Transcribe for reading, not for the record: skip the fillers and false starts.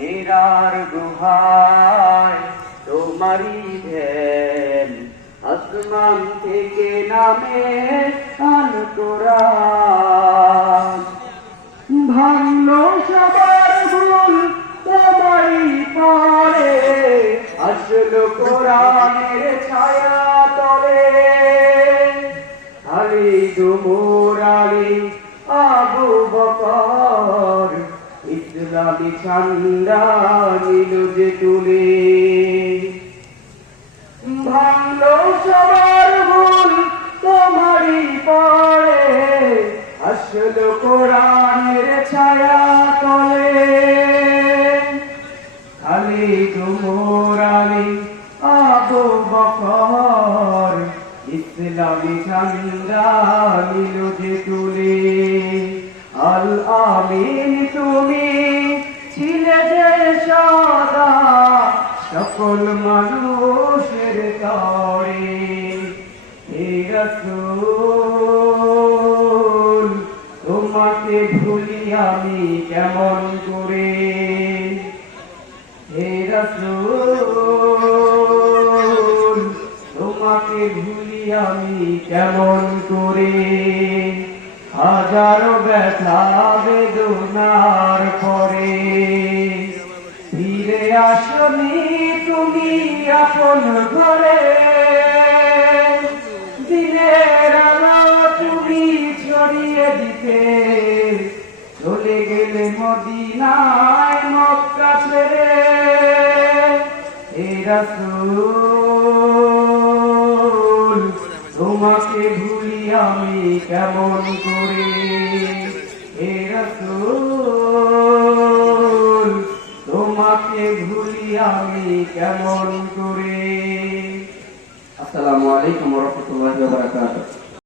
হেরার গুহায় তোমারি ধ্যান, আসমান থেকে নামে আল কোরআন। ভাঙলো সবার ভুল তোমারই পরে, আসলো কোরআনের ছায়া তলে। খালিদ ওমর আলী আবু বকর, ইসলামী ঝান্ডা নিল যে তুলে। ভাঙলো সবার ভুল তোমারই পরে, আসলো কোরআনের ছায়া তলে। খালিদ ওমর আলী আবু বকর, ইসলামী ঝান্ডা নিল যে তুলে। আল আমিন তুমি ছিলে যে সদা, সকল মানুষের তরে। হে রাসূল তোমাকে ভুলি আমি কেমন করে। হে রাসূল তোমাকে ভুলি আমি কেমন করে। হাজারো ব্যথা বেদনার পরে ফিরে আসনি তুমি আপন ঘরে। দিনের আলো তুমি ছড়িয়ে দিতে, চলে গেলে মদিনায় মক্কা ছেড়ে। হে রাসূল তোমাকে ভুলি আমি কেমন করে। হে রাসূল তোমাকে ভুলি আমি কেমন করে। আসসালামু আলাইকুম ওয়া রাহমাতুল্লাহি ওয়া বারাকাতুহু।